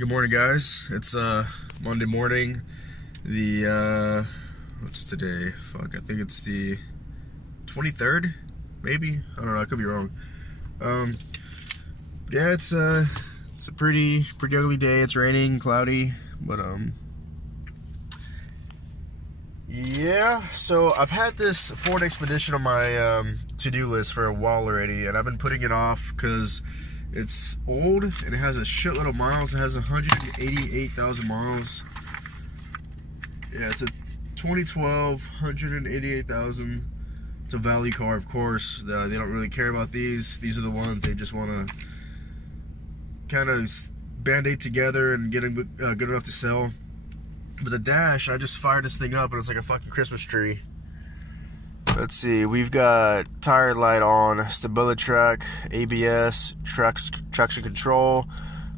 Good morning, guys. It's Monday morning. What's today? Fuck, I think it's the 23rd, maybe. I don't know. I could be wrong. Yeah, it's a pretty ugly day. It's raining, cloudy, but yeah. So I've had this Ford Expedition on my to-do list for a while already, and I've been putting it off because it's old and it has a shitload of miles. It has 188,000 miles. Yeah, it's a 2012, 188,000. It's a value car, of course. They don't really care about these. These are the ones they just want to kind of band-aid together and get them good enough to sell. But the dash, I just fired this thing up and it's like a fucking Christmas tree. Let's see, we've got tire light on, stability track, ABS, traction control,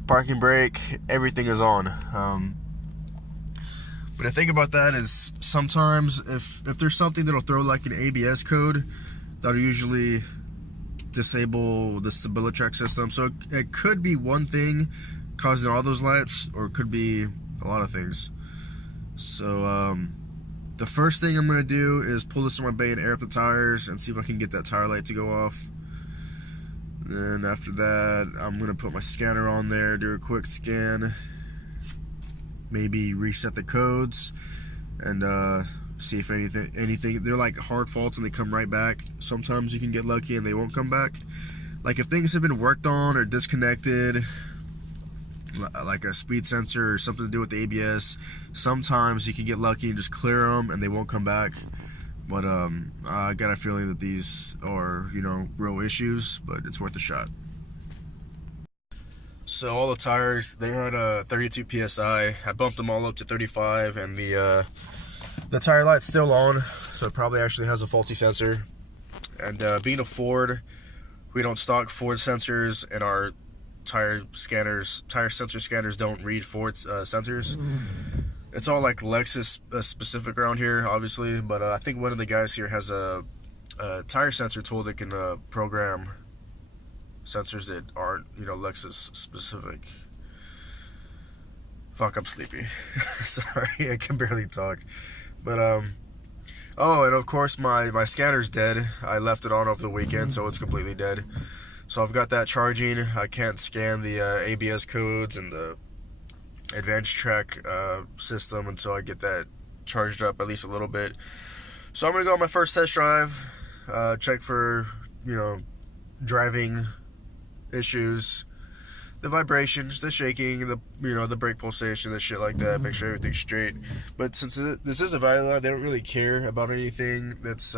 parking brake, everything is on. But the thing about that is sometimes if there's something that'll throw like an ABS code, that'll usually disable the stability track system. So it could be one thing causing all those lights, or it could be a lot of things. So the first thing I'm going to do is pull this on my bay and air up the tires and see if I can get that tire light to go off. Then after that, I'm going to put my scanner on there, do a quick scan, maybe reset the codes, and see if anything. They're like hard faults and they come right back. Sometimes you can get lucky and they won't come back. Like if things have been worked on or disconnected, like a speed sensor or something to do with the ABS, sometimes you can get lucky and just clear them and they won't come back. But I got a feeling that these are, real issues, but it's worth a shot. So all the tires, they had 32 psi. I bumped them all up to 35, and the tire light's still on, so it probably actually has a faulty sensor. And being a Ford, we don't stock Ford sensors, and our tire sensor scanners don't read Ford sensors. It's all like Lexus specific around here, obviously, but I think one of the guys here has a tire sensor tool that can program sensors that aren't, Lexus specific. Fuck, I'm sleepy. Sorry, I can barely talk. But oh, and of course my scanner's dead. I left it on over the weekend, so it's completely dead. So I've got that charging. I can't scan the ABS codes and the advanced track system until I get that charged up at least a little bit. So I'm gonna go on my first test drive, check for driving issues, the vibrations, the shaking, the brake pulsation, the shit like that. Make sure everything's straight. But since this is a value line, they don't really care about anything that's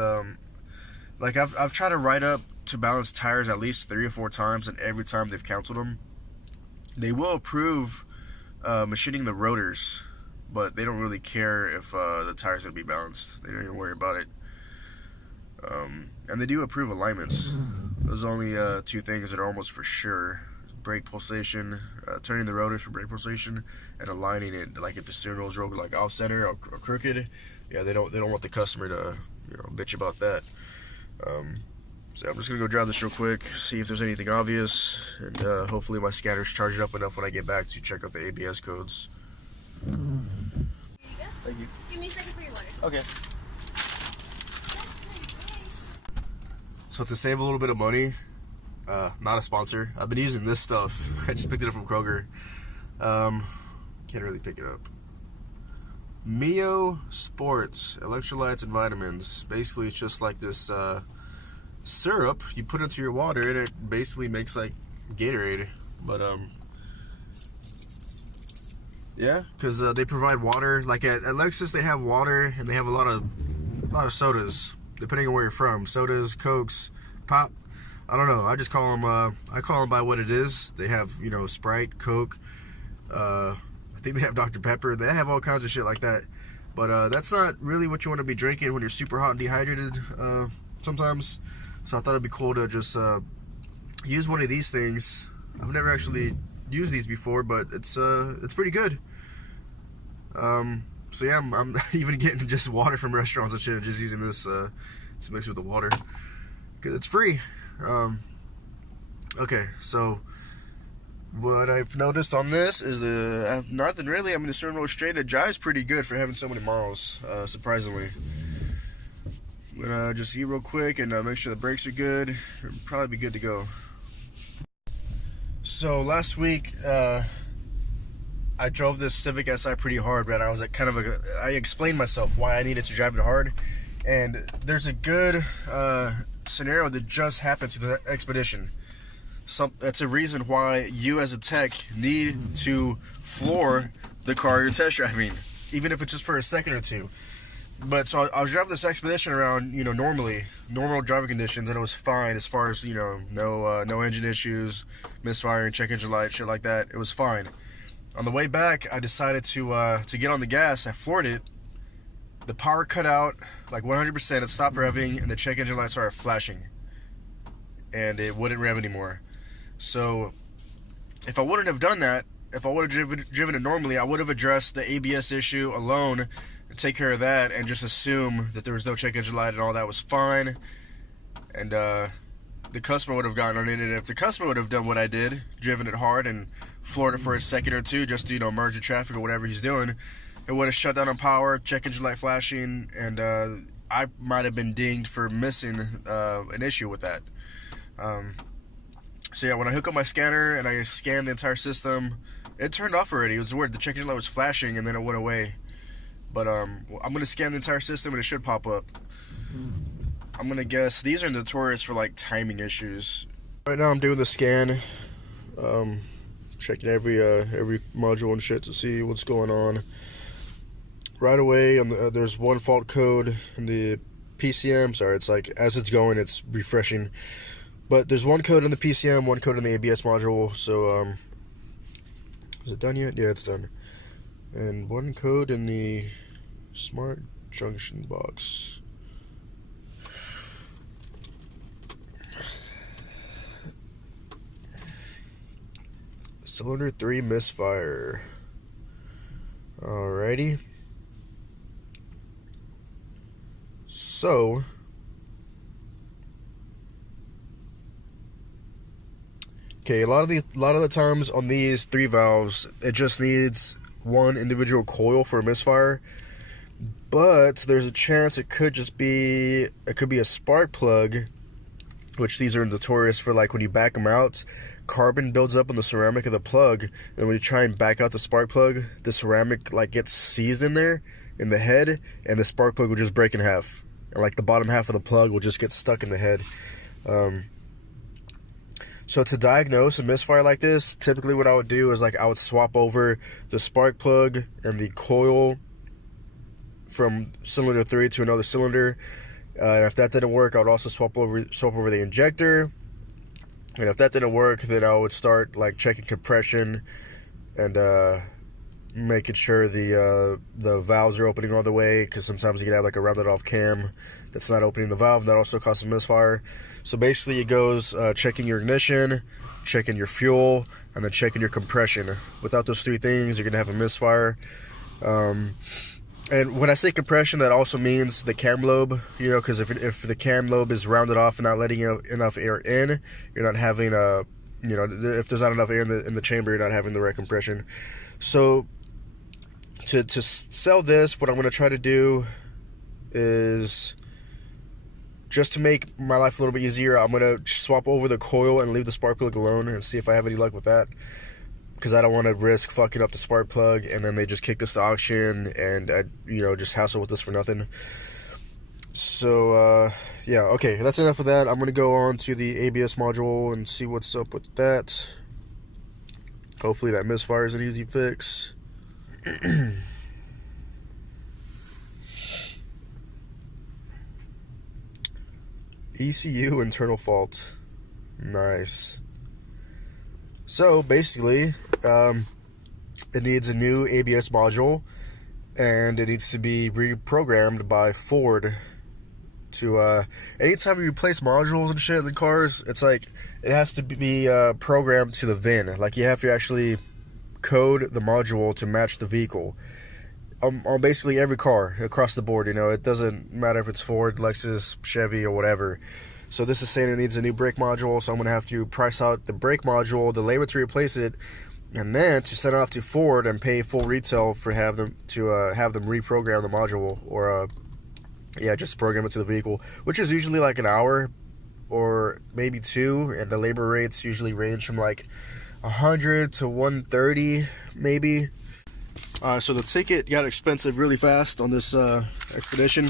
like I've tried to write up to balance tires at least 3 or 4 times, and every time they've canceled them. They will approve machining the rotors, but they don't really care if the tires gonna be balanced. They don't even worry about it. And they do approve alignments. There's only 2 things that are almost for sure: brake pulsation, turning the rotors for brake pulsation, and aligning it. Like if the steering wheel's like off center or crooked, yeah, they don't want the customer to bitch about that. So I'm just gonna go drive this real quick, see if there's anything obvious, and hopefully my scanner's charged up enough when I get back to check out the ABS codes. Here you go. Thank you. Give me a second for your water. Okay. So to save a little bit of money, not a sponsor, I've been using this stuff. I just picked it up from Kroger. Can't really pick it up. Mio Sports electrolytes and vitamins. Basically, it's just like this syrup you put into your water, and it basically makes like Gatorade. But yeah, because they provide water. Like at Lexus, they have water, and they have a lot of sodas, depending on where you're from. Sodas, Cokes, pop. I don't know. I just call them. I call them by what it is. They have Sprite, Coke. I think they have Dr. Pepper. They have all kinds of shit like that. But that's not really what you want to be drinking when you're super hot and dehydrated sometimes. So I thought it'd be cool to just use one of these things. I've never actually used these before, but it's pretty good. So yeah, I'm even getting just water from restaurants and shit, just using this to mix with the water, because it's free. Okay, so What I've noticed on this is nothing really. I mean, the steering wheel straight. It drives pretty good for having so many miles, surprisingly. I'm gonna just eat real quick and make sure the brakes are good. It'll probably be good to go. So last week, I drove this Civic Si pretty hard, but I was at I explained myself why I needed to drive it hard, and there's a good scenario that just happened to the Expedition. That's a reason why you as a tech need to floor the car you're test driving, even if it's just for a second or two. But so I was driving this Expedition around, normal driving conditions, and it was fine as far as, no engine issues, misfiring, check engine light, shit like that. It was fine. On the way back, I decided to get on the gas. I floored it. The power cut out like 100%. It stopped revving, and the check engine light started flashing, and it wouldn't rev anymore. So if I wouldn't have done that, if I would have driven it normally, I would have addressed the ABS issue alone and take care of that and just assume that there was no check engine light and all that was fine, and the customer would have gotten on it. And if the customer would have done what I did, driven it hard and floored it for a second or two just to merge the traffic or whatever he's doing, it would have shut down on power, check engine light flashing, and I might have been dinged for missing an issue with that. So yeah, when I hook up my scanner and I scanned the entire system, it turned off already. It was weird. The check engine light was flashing and then it went away. But I'm gonna scan the entire system and it should pop up. I'm gonna guess these are notorious for like timing issues. Right now I'm doing the scan, checking every module and shit to see what's going on. Right away, there's one fault code in the PCM. Sorry, it's like as it's going, it's refreshing. But there's one code in the PCM, one code in the ABS module. So, is it done yet? Yeah, it's done. And one code in the smart junction box. Cylinder 3 misfire. Alrighty. So, okay, a lot of the times on these 3 valves, it just needs one individual coil for a misfire. But there's a chance it could be a spark plug, which these are notorious for. Like when you back them out, carbon builds up on the ceramic of the plug, and when you try and back out the spark plug, the ceramic like gets seized in there in the head, and the spark plug will just break in half, and like the bottom half of the plug will just get stuck in the head. So to diagnose a misfire like this, typically what I would do is like I would swap over the spark plug and the coil from cylinder 3 to another cylinder. And if that didn't work, I would also swap over the injector. And if that didn't work, then I would start like checking compression and making sure the valves are opening all the way, because sometimes you can have like a rounded off cam that's not opening the valve. That also causes a misfire. So basically it goes checking your ignition, checking your fuel, and then checking your compression. Without those 3 things, you're going to have a misfire. And when I say compression, that also means the cam lobe, because if the cam lobe is rounded off and not letting enough air in, you're not having if there's not enough air in the chamber, you're not having the right compression. So to sell this, what I'm going to try to do is, just to make my life a little bit easier, I'm going to swap over the coil and leave the spark plug alone and see if I have any luck with that. Because I don't want to risk fucking up the spark plug and then they just kick this to auction and I, just hassle with this for nothing. So, yeah, okay, that's enough of that. I'm going to go on to the ABS module and see what's up with that. Hopefully that misfire is an easy fix. ECU internal fault. Nice. So basically, it needs a new ABS module, and it needs to be reprogrammed by Ford to, anytime you replace modules and shit in the cars, it's like, it has to be programmed to the VIN. Like, you have to actually code the module to match the vehicle. On basically every car across the board, it doesn't matter if it's Ford, Lexus, Chevy, or whatever. So this is saying it needs a new brake module, so I'm going to have to price out the brake module, the labor to replace it, and then to send it off to Ford and pay full retail for have them reprogram the module, or yeah, just program it to the vehicle, which is usually like an hour or maybe 2, and the labor rates usually range from like 100 to 130 maybe. So the ticket got expensive really fast on this expedition.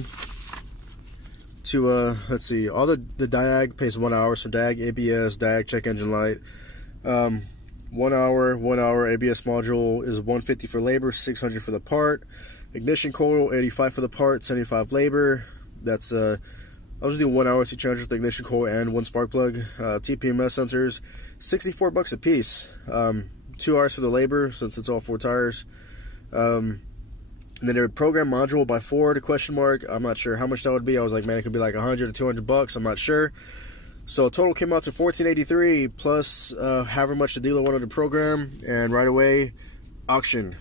To let's see, all the diag pays 1 hour, so diag, ABS, diag, check engine light. 1 hour ABS module is $150 for labor, $600 for the part. Ignition coil, $85 for the part, $75 labor. That's I was doing 1 hour C charger with the ignition coil and 1 spark plug. TPMS sensors, $64 a piece. 2 hours for the labor, since it's all 4 tires. And then a program module by Ford, question mark. I'm not sure how much that would be. I was like, man, it could be like 100 to 200 bucks. I'm not sure. So total came out to $1,483 plus however much the dealer wanted to program, and right away auction.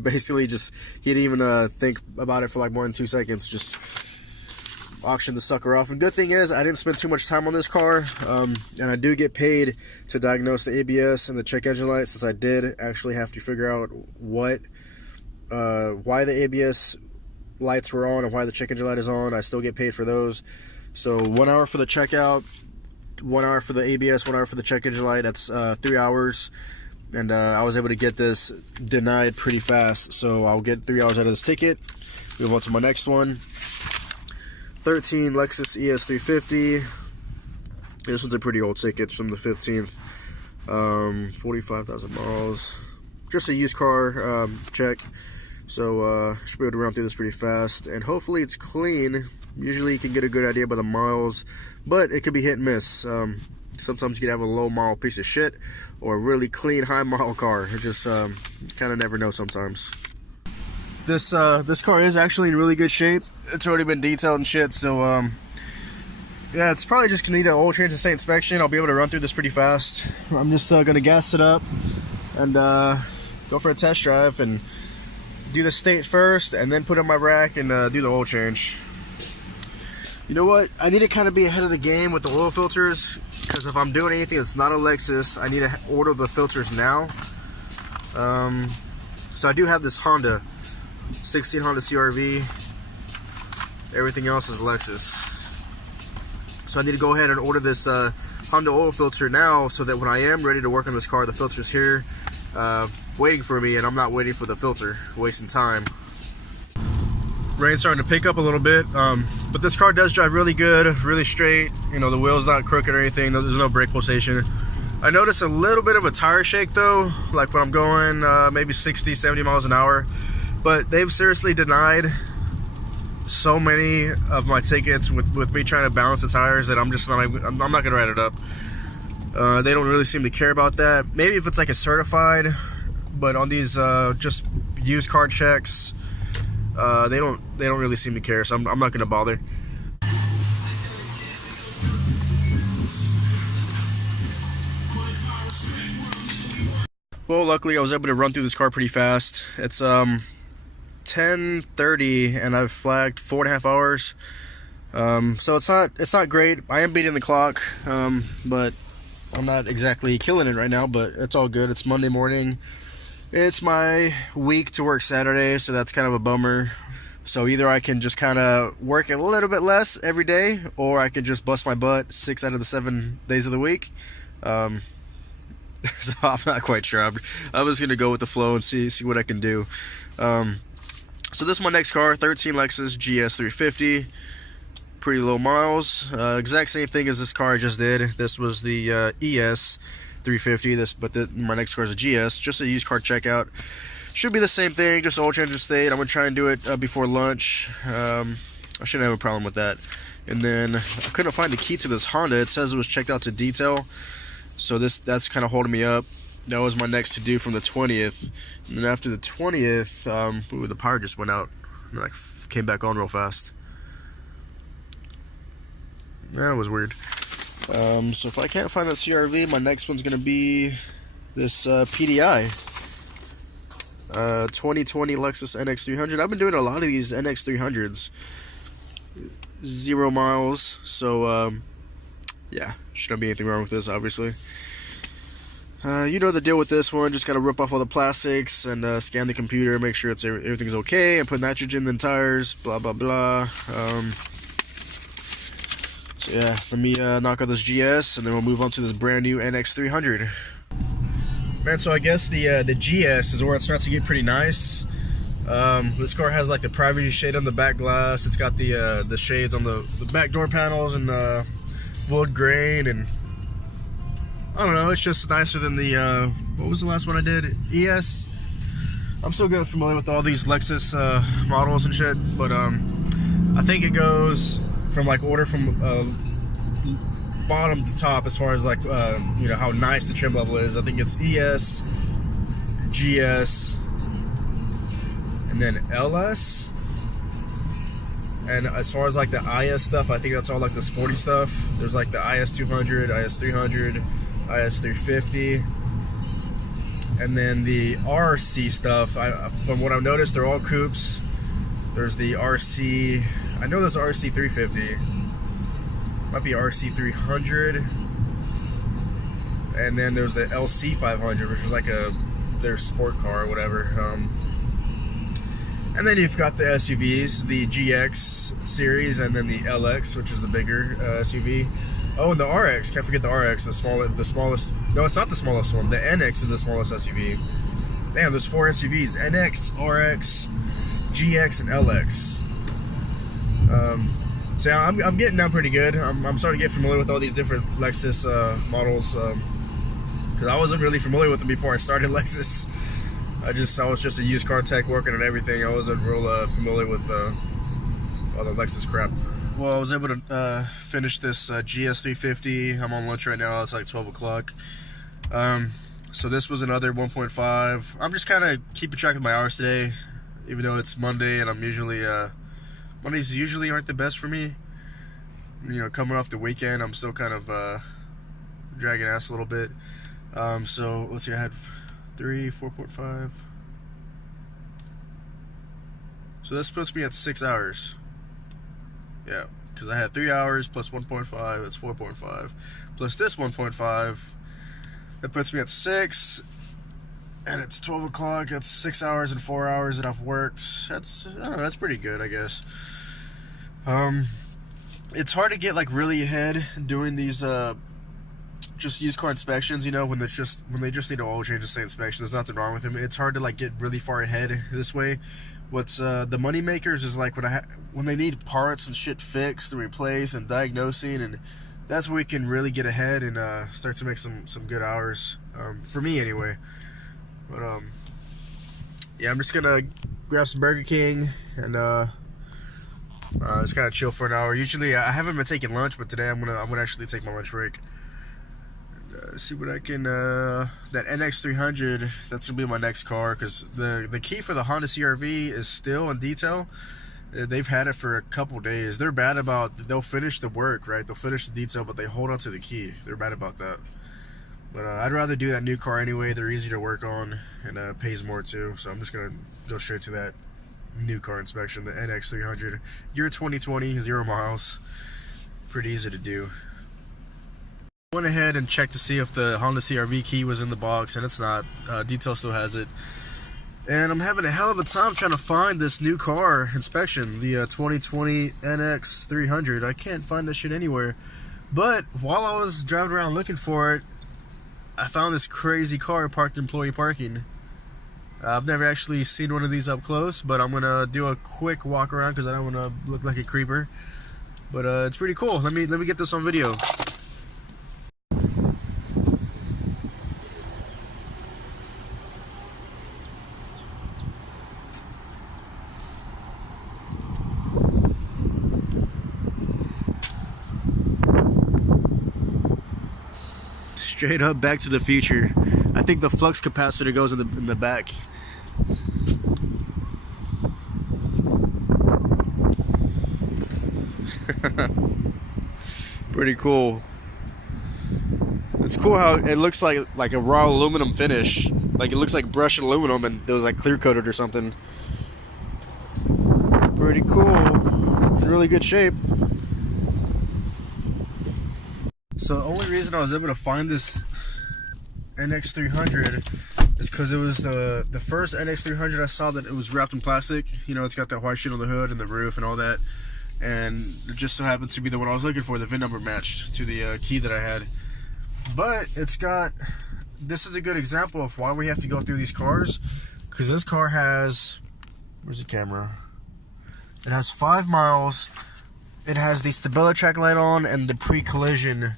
Basically, just he didn't even think about it for like more than 2 seconds. Just auctioned the sucker off. And good thing is I didn't spend too much time on this car, and I do get paid to diagnose the ABS and the check engine light, since I did actually have to figure out why the ABS lights were on and why the check engine light is on. I still get paid for those. So 1 hour for the checkout, 1 hour for the ABS, 1 hour for the check engine light. That's 3 hours, and I was able to get this denied pretty fast. So I'll get 3 hours out of this ticket. Move on to my next one. 13 Lexus ES350. This one's a pretty old ticket. It's from the 15th. 45,000 miles. Just a used car check. So should be able to run through this pretty fast, and hopefully it's clean. Usually you can get a good idea by the miles, but it could be hit and miss. Sometimes you can have a low mile piece of shit or a really clean high mile car. It just kind of never know sometimes. This car is actually in really good shape. It's already been detailed and shit, so yeah, it's probably just gonna need an oil change and state inspection. I'll be able to run through this pretty fast. I'm just gonna gas it up and go for a test drive and do the state first, and then put it on my rack and do the oil change. You know what? I need to kind of be ahead of the game with the oil filters, because if I'm doing anything that's not a Lexus, I need to order the filters now. So I do have this Honda 16 Honda CR-V. Everything else is Lexus. So I need to go ahead and order this Honda oil filter now, so that when I am ready to work on this car, the filter's here waiting for me, and I'm not waiting for the filter, wasting time. Rain's starting to pick up a little bit, but this car does drive really good, really straight. You know, the wheel's not crooked or anything. There's no brake pulsation. I noticed a little bit of a tire shake though, like when I'm going maybe 60, 70 miles an hour. But they've seriously denied so many of my tickets with me trying to balance the tires that I'm not gonna write it up. They don't really seem to care about that. Maybe if it's like a certified, but on these just used car checks, they don't really seem to care. So I'm not gonna bother. Well, luckily I was able to run through this car pretty fast. It's 10:30 and I've flagged 4.5 hours. So it's not great. I am beating the clock, but I'm not exactly killing it right now, but it's all good. It's Monday morning. It's my week to work Saturday, so that's kind of a bummer. So either I can just kind of work a little bit less every day, or I can just bust my butt 6 out of the 7 days of the week. So I'm not quite sure. I was going to go with the flow and see what I can do. So this is my next car, 13 Lexus GS350. Pretty low miles. Exact same thing as this car I just did. This was the ES350. But my next car is a GS. Just a used car checkout. Should be the same thing, just oil change and state. I'm going to try and do it before lunch. I shouldn't have a problem with that. And then I couldn't find the key to this Honda. It says it was checked out to detail. So that's kind of holding me up. That was my next to do from the 20th. And then after the 20th, ooh, the power just went out. And like came back on real fast. That was weird. So if I can't find that CR-V, my next one's going to be this PDI. 2020 Lexus NX300. I've been doing a lot of these NX300s. 0 miles. So yeah, shouldn't be anything wrong with this, obviously. You know the deal with this one. Just gotta rip off all the plastics and scan the computer, make sure everything's okay, and put nitrogen in the tires. Blah blah blah. So yeah, let me knock out this GS, and then we'll move on to this brand new NX300. Man, so I guess the GS is where it starts to get pretty nice. This car has like the privacy shade on the back glass. It's got the shades on the back door panels and wood grain, and I don't know, it's just nicer than the what was the last one I did? ES. I'm still getting familiar with all these Lexus models and shit, but I think it goes from like order from bottom to top as far as like you know how nice the trim level is. I think it's ES, GS, and then LS. And as far as like the IS stuff, I think that's all like the sporty stuff. There's like the IS 200, IS 300, IS 350, and then the RC stuff. From what I've noticed, they're all coupes. There's the RC. I know there's RC 350. Might be RC 300, and then there's the LC 500, which is like their sport car or whatever. And then you've got the SUVs, the GX series, and then the LX, which is the bigger SUV. Oh, and the RX. Can't forget the RX, the smallest. No, it's not the smallest one. The NX is the smallest SUV. Damn, there's 4 SUVs: NX, RX, GX, and LX. So yeah, I'm getting down pretty good. I'm starting to get familiar with all these different Lexus models, because I wasn't really familiar with them before I started Lexus. I was just a used car tech working on everything. I wasn't real familiar with all the Lexus crap. Well, I was able to finish this GS 350. I'm on lunch right now. It's like 12 o'clock. So this was another 1.5. I'm just kind of keeping track of my hours today, even though it's Monday, and I'm usually Mondays usually aren't the best for me. You know, coming off the weekend, I'm still kind of dragging ass a little bit. So let's see, I had 4.5. So this puts me at 6 hours. Yeah, because I had 3 hours plus 1.5, that's 4.5. Plus this 1.5, that puts me at 6. And it's 12 o'clock, that's 6 hours and 4 hours that I've worked. I don't know, that's pretty good, I guess. It's hard to get like really ahead doing these just used car inspections, you know, when they just need an oil change and say inspection. There's nothing wrong with them. It's hard to like get really far ahead this way. What's the money makers is like when they need parts and shit fixed and replaced and diagnosing, and that's where we can really get ahead and start to make some good hours, for me anyway. But yeah, I'm just gonna grab some Burger King and just kind of chill for an hour. Usually I haven't been taking lunch, but today I'm gonna actually take my lunch break. See what I can. That NX300, that's gonna be my next car, because the key for the Honda CR-V is still in detail. They've had it for a couple days. They're bad about, they'll finish the work, right? They'll finish the detail, but they hold on to the key. They're bad about that. But I'd rather do that new car anyway. They're easy to work on, and pays more too. So I'm just gonna go straight to that new car inspection, the NX300. Year 2020, 0 miles. Pretty easy to do. Went ahead and checked to see if the Honda CR-V key was in the box, and it's not. Detail still has it. And I'm having a hell of a time trying to find this new car inspection, the 2020 NX300. I can't find this shit anywhere. But while I was driving around looking for it, I found this crazy car parked in employee parking. I've never actually seen one of these up close, but I'm gonna do a quick walk around because I don't want to look like a creeper. But it's pretty cool. Let me get this on video. Straight up Back to the Future. I think the flux capacitor goes in the back. Pretty cool. It's cool how it looks like a raw aluminum finish. Like it looks like brushed aluminum and it was like clear coated or something. Pretty cool. It's in really good shape. So the only reason I was able to find this NX300 is because it was the first NX300 I saw that it was wrapped in plastic. You know, it's got that white shit on the hood and the roof and all that. And it just so happened to be the one I was looking for. The VIN number matched to the key that I had. But it's got... This is a good example of why we have to go through these cars. Because this car has... Where's the camera? It has 5 miles. It has the stability track light on, and the pre-collision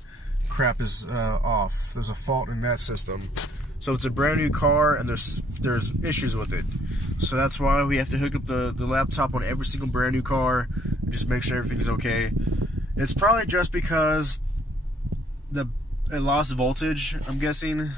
crap is off. There's a fault in that system. So it's a brand new car, and there's issues with it. So that's why we have to hook up the laptop on every single brand new car and just make sure everything's okay. It's probably just because it lost voltage, I'm guessing.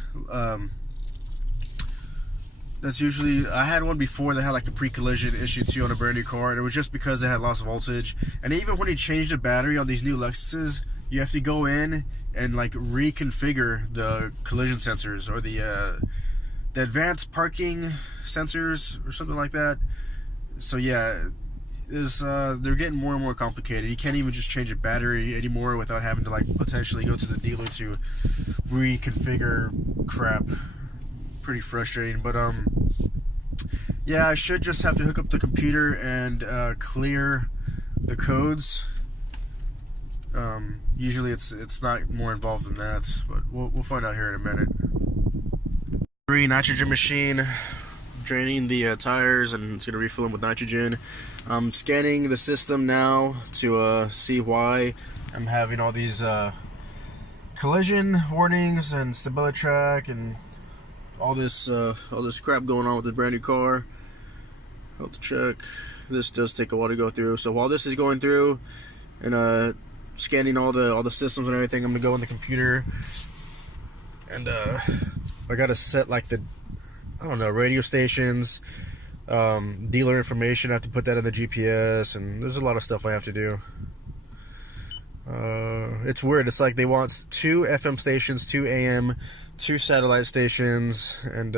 That's usually, I had one before that had like a pre-collision issue too on a brand new car, and it was just because it had lost voltage. And even when you change the battery on these new Lexuses, you have to go in and like reconfigure the collision sensors or the advanced parking sensors or something like that. So yeah, they're getting more and more complicated. You can't even just change a battery anymore without having to like potentially go to the dealer to reconfigure crap. Pretty frustrating, but yeah, I should just have to hook up the computer and clear the codes. Usually it's not more involved than that, but we'll find out here in a minute. Nitrogen machine draining the tires, and it's gonna refill them with nitrogen. I'm scanning the system now to see why I'm having all these collision warnings and stability track and all this crap going on with the brand new car. Health check. This does take a while to go through. So while this is going through and scanning all the systems and everything, I'm gonna go in the computer and I gotta set like I don't know, radio stations, dealer information. I have to put that in the GPS, and there's a lot of stuff I have to do. It's weird. It's like they want 2 FM stations, 2 AM, 2 satellite stations, and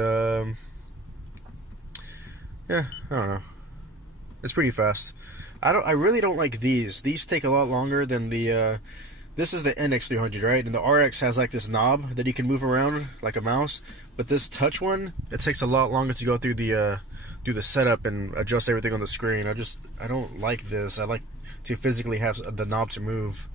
yeah, I don't know. It's pretty fast. I really don't like these. These take a lot longer than the this is the NX300, right? And the RX has like this knob that you can move around like a mouse, but this touch one, it takes a lot longer to go through the do the setup and adjust everything on the screen. I don't like this. I like to physically have the knob to move.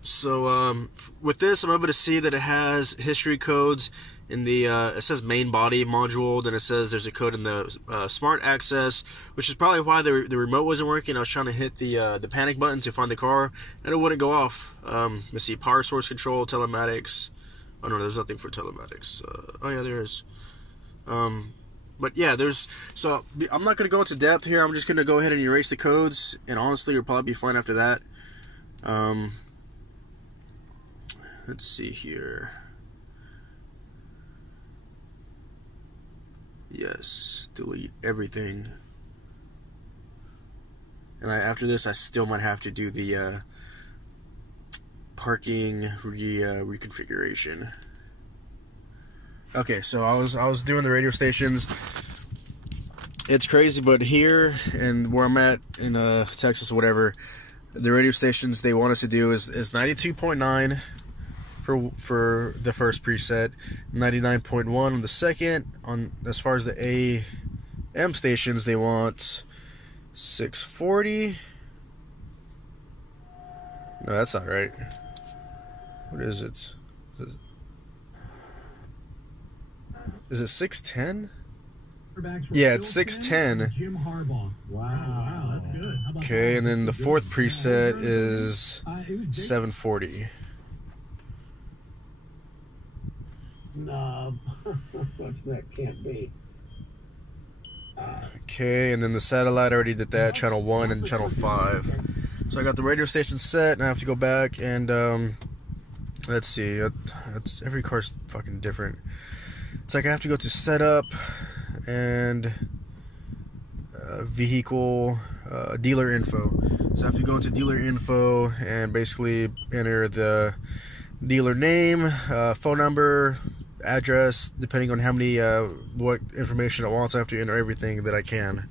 So with this, I'm able to see that it has history codes in the it says main body module. Then it says there's a code in the smart access, which is probably why the remote wasn't working. I was trying to hit the panic button to find the car, and it wouldn't go off. Let's see, power source control, telematics. Oh no, there's nothing for telematics. Oh yeah, there is. But yeah, so I'm not going to go into depth here. I'm just going to go ahead and erase the codes, and honestly, you'll probably be fine after that. Let's see here. Yes, delete everything. And after this, I still might have to do the parking reconfiguration. Okay, so I was doing the radio stations. It's crazy, but here and where I'm at in Texas or whatever, the radio stations they want us to do is 92.9 for the first preset, 99.1 on the second. On as far as the AM stations, they want 640. No, that's not right. What is it? Is it 610? Yeah, it's 610. Wow, that's good. Okay, and then the fourth preset is 740. No, that can't be. Okay, and then the satellite, I already did that, channel 1 and channel 5. So I got the radio station set, and I have to go back and, let's see, every car's fucking different. It's like I have to go to setup and vehicle dealer info. So I have to go into dealer info and basically enter the dealer name, phone number, address, depending on how many what information it wants. I have to enter everything that I can.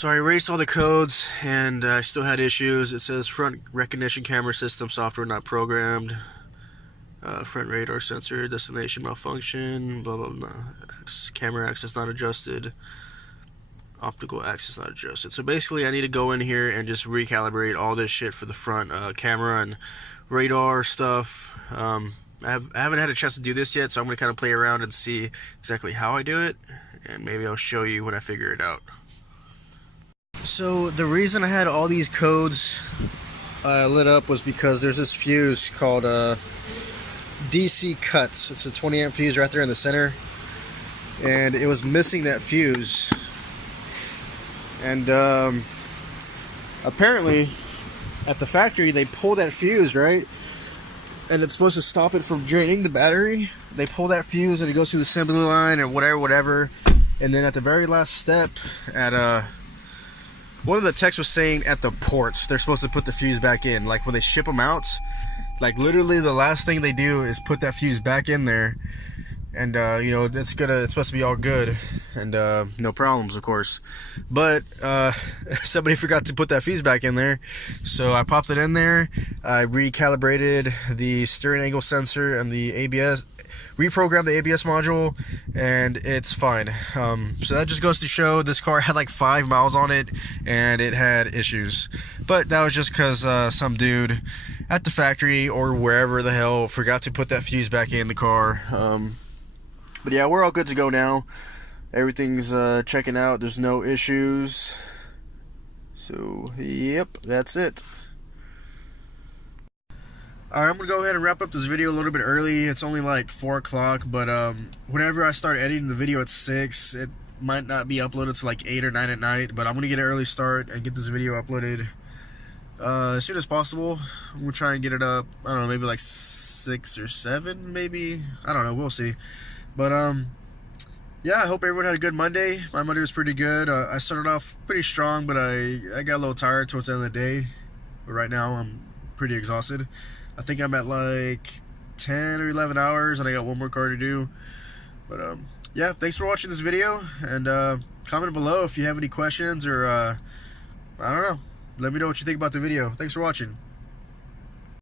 So I erased all the codes, and I still had issues. It says front recognition camera system software not programmed, front radar sensor destination malfunction, blah blah blah, camera axis not adjusted, optical axis not adjusted. So basically I need to go in here and just recalibrate all this shit for the front camera and radar stuff. I haven't had a chance to do this yet, so I'm going to kind of play around and see exactly how I do it, and maybe I'll show you when I figure it out. So the reason I had all these codes lit up was because there's this fuse called DC cuts. It's a 20 amp fuse right there in the center, and it was missing that fuse. And apparently at the factory they pull that fuse, right? And it's supposed to stop it from draining the battery. They pull that fuse and it goes through the assembly line or whatever. And then at the very last step, at one of the techs was saying at the ports they're supposed to put the fuse back in. Like when they ship them out, like literally the last thing they do is put that fuse back in there. And you know, it's supposed to be all good and no problems, of course. But somebody forgot to put that fuse back in there, so I popped it in there. I recalibrated the steering angle sensor and the ABS, reprogrammed the ABS module, and it's fine. So that just goes to show this car had like 5 miles on it and it had issues, but that was just because some dude at the factory or wherever the hell forgot to put that fuse back in the car. But yeah, we're all good to go now. Everything's checking out. There's no issues. So, yep, that's it. Alright, I'm going to go ahead and wrap up this video a little bit early. It's only like 4 o'clock, but whenever I start editing the video at 6, it might not be uploaded to like 8 or 9 at night, but I'm going to get an early start and get this video uploaded as soon as possible. I'm going to try and get it up, I don't know, maybe like 6 or 7, maybe. I don't know, we'll see. But yeah, I hope everyone had a good Monday. My Monday was pretty good. I started off pretty strong, but I got a little tired towards the end of the day. But right now I'm pretty exhausted. I think I'm at like 10 or 11 hours, and I got one more car to do. But yeah, thanks for watching this video, and comment below if you have any questions, or I don't know, let me know what you think about the video. Thanks for watching.